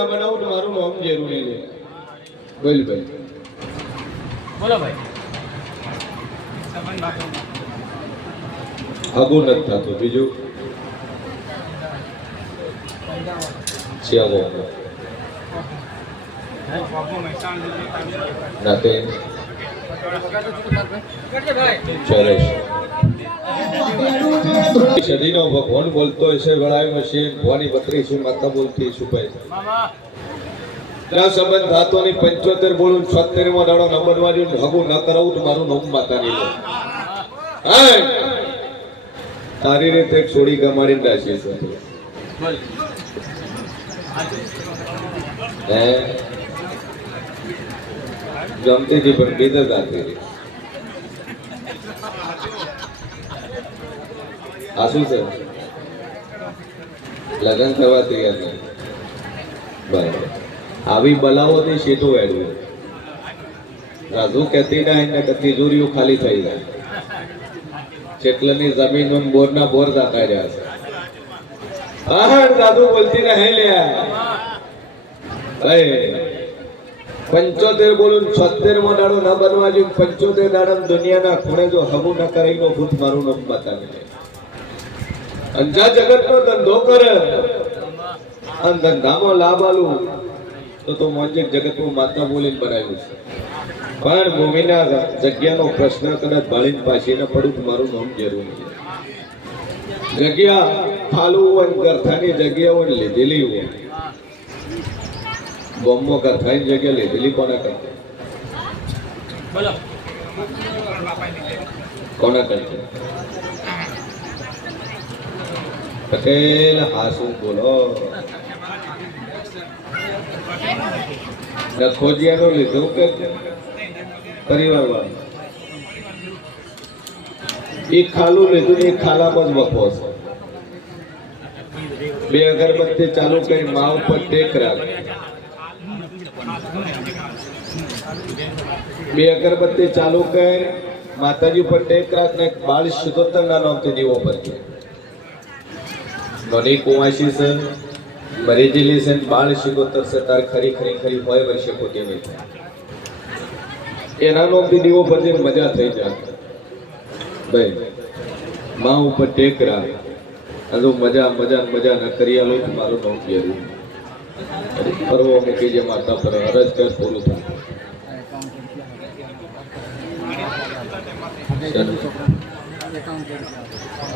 ના બનાવું તો મારું નામ જરૂરી છે. બોલ ભાઈ. બોલો ભાઈ. હગું નથી થતું. બીજું શિયાળો નાતે સદીનો ભગવાન બોલતો હશે વળાવી મશીન ભવાની 32 માતા બોલતી છુપાઈ ના સંબંધ થાતો ની 75 બોલું 76 માં દાડો ન બનવા દઉં હગું ન કરાવું તો મારું નામ માતાની લો. હા તારી રીતે છોડી ગમાડીને રાખી છે. જમતી હતી પણ બેદત આપી હતી. આ શું છે? લગ્ન થવા તૈયાર નહીં. બરાબર. આવી બલાઓથી શેઠો એડવું રાજુ કહેતી ના એને કતી જોરીઓ ખાલી થઈ જાય. ચેટલાની જમીન બોરના બોર જતા રહ્યા છે. હા દાદુ બોલતી રહે લ્યા. 75 બોલું 76 માં દાડો ના બનવા જોઈએ. 75 દાડા દુનિયાના ખૂણે જો હમું ના કરાઈનો ભૂત મારું નામ બતાવી અંજા જગત નો ધંધો કરે અને ધંધામાં લાભ આલું તો મોંજે જગતમાં માતા બોલીને બનાવ્યું છે. પણ ભૂમિના જગ્યાનો પ્રશ્ન કદાચ ભાળીને પાછી ન પડું તો મારું નામ જરૂરી છે. જગ્યા ફાલું હોય ગરથાની જગ્યા હોય લીધેલી હોય. બોમ્બો ગરથાની જગ્યા લીધેલી કોના કરતા? કોના કરતા? પટેલ હાસુ બોલો. રખોજીયાનો લીધું કે પરિવાર વાળું એક ખાલું લીધું એક ખાલામાં જ વખો છે. 2 અગરબત્તી ચાલુ કરી મા ઉપર ટેક રાખ. 2 અગરબત્તી ચાલુ કરી માતાજી ઉપર ટેક રાખ ને બાળ શુદ્ધોત્તર ના નામથી દીવો પર નોની કુવાસી છે મરેજેલી છે બાળ શુદ્ધોત્તર છે તાર ખરી ખરી ખરી હોય વર્ષે પોતે નહીં થાય. એના નામથી દીવો પર મજા થઈ જાય. ભાઈ માં ઉપર ટેક રાખ. હજુ મજા મજા મજા ન કરી આલો મારું નામ જરૂર ફરવો મૂકી જે માતા પર હરજ કર પૂરું થાય.